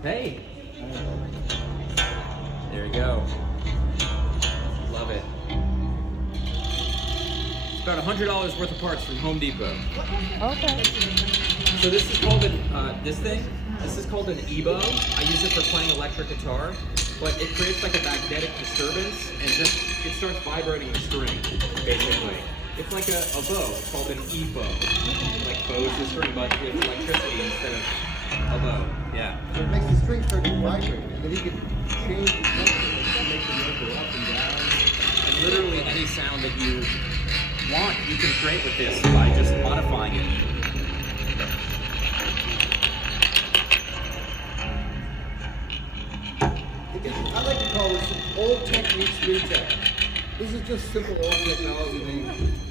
Hey. There you go. Love it. It's about $100 worth of parts from Home Depot. Okay. So this is called this thing. This is called an EBO. I use it for playing electric guitar, but it creates like a magnetic disturbance, and just it starts vibrating the string, basically. It's like a bow. It's called an EBO. Like bows with string, but with electricity instead of a bow. Yeah. So it makes the string start to vibrate, and then he can change the temperature and make the note go up and down. And literally any sound that you want, you can create with this by just modifying it. I like to call this old tech meets new tech. This is just simple old technology.